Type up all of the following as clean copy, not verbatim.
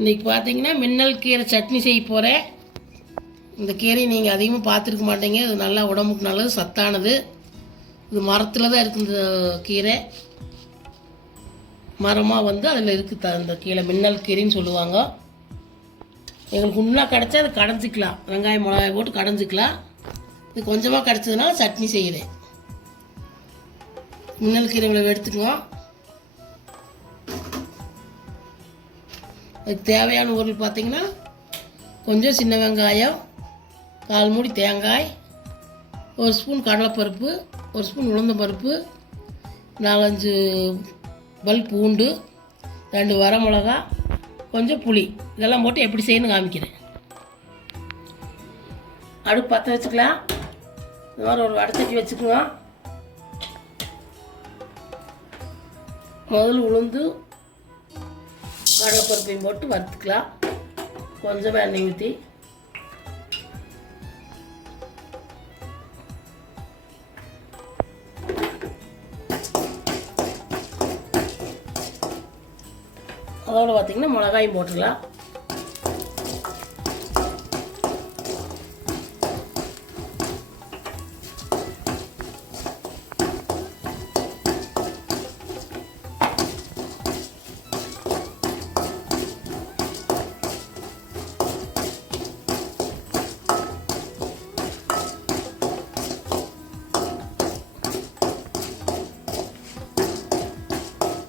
இன்றைக்கி பார்த்தீங்கன்னா மின்னல் கீரை சட்னி செய்ய போகிறேன். இந்த கீரை நீங்கள் அதிகமாக பார்த்துருக்க மாட்டீங்க. இது நல்லா உடம்புக்கு நல்லது, சத்தானது. இது மரத்தில் தான் இருக்குது. இந்த கீரை மரமாக வந்து அதில் இருக்குது. அந்த கீரை மின்னல் கீரைன்னு சொல்லுவாங்க. எங்களுக்கு இன்னும் கிடச்சா அது கடைஞ்சிக்கலாம், வெங்காயம் மிளகாய் போட்டு கடைஞ்சிக்கலாம். இது கொஞ்சமாக கிடச்சதுன்னா சட்னி செய்கிறேன். மின்னல் கீரை இவ்வளோ எடுத்துக்குவோம். அதுக்கு தேவையான பொருள் பார்த்திங்கன்னா கொஞ்சம் சின்ன வெங்காயம், 1/4 மூடி தேங்காய், 1 ஸ்பூன் கடலைப்பருப்பு, 1 ஸ்பூன் உளுந்தம்பருப்பு, 4-5 பல் பூண்டு, 2 வரமிளகா, கொஞ்சம் புளி. இதெல்லாம் போட்டு எப்படி செய்யணும்னு காமிக்கிறேன். அடுப்பு பற்ற வச்சுக்கலாம். இந்த மாதிரி ஒரு வடச்சட்டி வச்சுக்குவோம். முதல்ல உளுந்து கடலைப்பருப்பையும் போட்டு வறுத்துக்கலாம். கொஞ்சமாக எண்ணெய் ஊற்றி அதோடு பார்த்திங்கன்னா மிளகாயும் போட்டுக்கலாம்.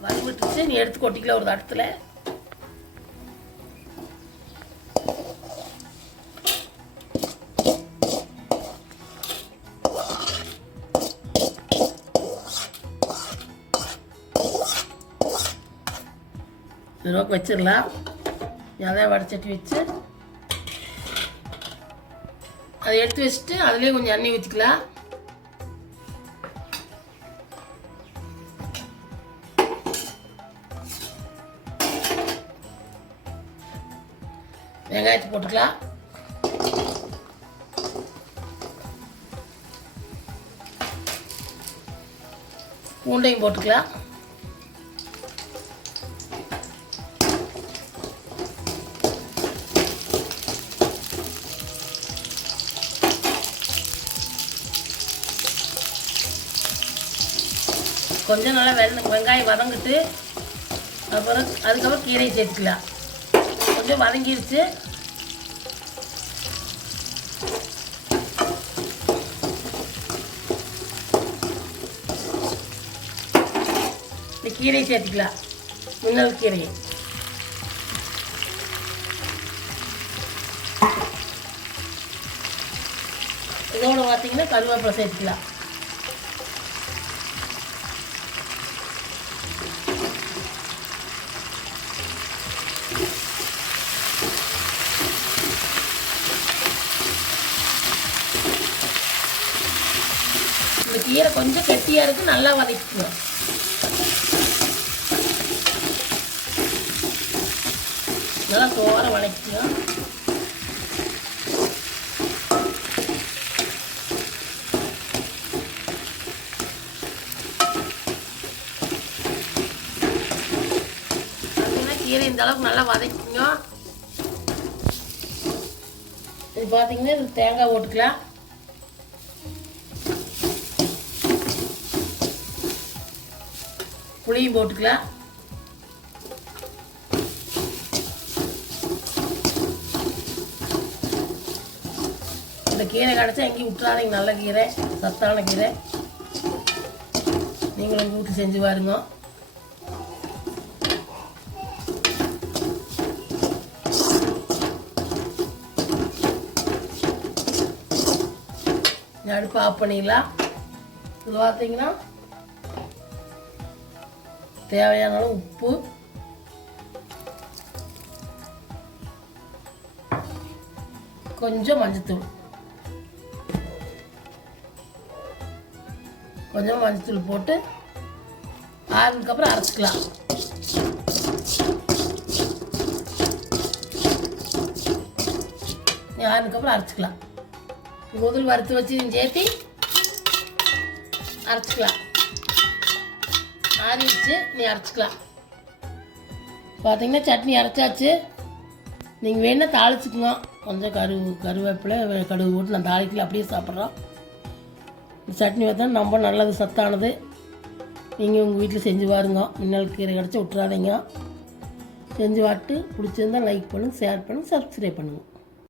வறுவிட்டுச்சு நீ எடுத்து கொட்டிக்கலாம் ஒரு தட்டத்தில். நோக்கி வச்சிடலாம். அதை வடச்சட்டி வச்சு அதை எடுத்து வச்சுட்டு அதுலேயே கொஞ்சம் எண்ணெய் ஊற்றிக்கலாம். வெங்காயத்தை போட்டுக்கலாம். பூண்டையும் போட்டுக்கலாம். கொஞ்சம் நல்லா வெங்காயம் வதங்கிட்டு அதுக்கப்புறம் கீரையை சேர்த்துக்கலாம். கொஞ்சம் வதங்கிருச்சு. இந்த கீரையை சேர்த்துக்கலாம், மின்னல் கீரையை. இதோட பார்த்தீங்கன்னா கருவேப்பிலை சேர்த்துக்கலாம். இந்த கீரை கொஞ்சம் கெட்டியாக இருக்குது, நல்லா வதக்கிக்குவோம். நல்லா தோர வதக்கிக்குவோம். பார்த்தீங்கன்னா கீரை இந்த அளவுக்கு நல்லா வதக்கிக்குங்க. இது பார்த்தீங்கன்னா இது தேங்காய் போட்டுக்கலாம். புளியும் போட்டுக்கலாம். இந்த கீரை கிடச்சா எங்கேயும் விட்டுறாதீங்க. நல்ல கீரை, சத்தான கீரை. நீங்களும் உங்கள் வீட்டு செஞ்சு பாருங்க. அடுப்பு ஆஃப் பண்ணிடலாம். இது பார்த்தீங்கன்னா தேவையான அளவு உப்பு, கொஞ்சம் மஞ்சத்தூள், கொஞ்சம் மஞ்சத்தூள் போட்டு ஆறுனதுக்கப்புறம் அரைச்சிக்கலாம். ஆறுனதுக்கப்புறம் அரைச்சிக்கலாம். முதல் வறுத்து வச்சு சேர்த்து அரைச்சிக்கலாம். ஆறிடுச்சு, நீ அரைச்சிக்கலாம். பார்த்தீங்கன்னா சட்னி அரைச்சாச்சு. நீங்கள் வேணால் தாளிச்சுக்குங்க. கொஞ்சம் கருவேப்பிலை கடுகு போட்டு நான் தாளிக்கல, அப்படியே சாப்பிட்றோம். இந்த சட்னி பார்த்தா ரொம்ப நல்லது, சத்தானது. நீங்கள் உங்கள் வீட்டில் செஞ்சு பாருங்க. மின்னல் கீரை கிடச்சி விட்றாதீங்க. செஞ்சு பார்த்து பிடிச்சிருந்தால் லைக் பண்ணுங்கள், ஷேர் பண்ணுங்கள், சப்ஸ்கிரைப் பண்ணுங்கள்.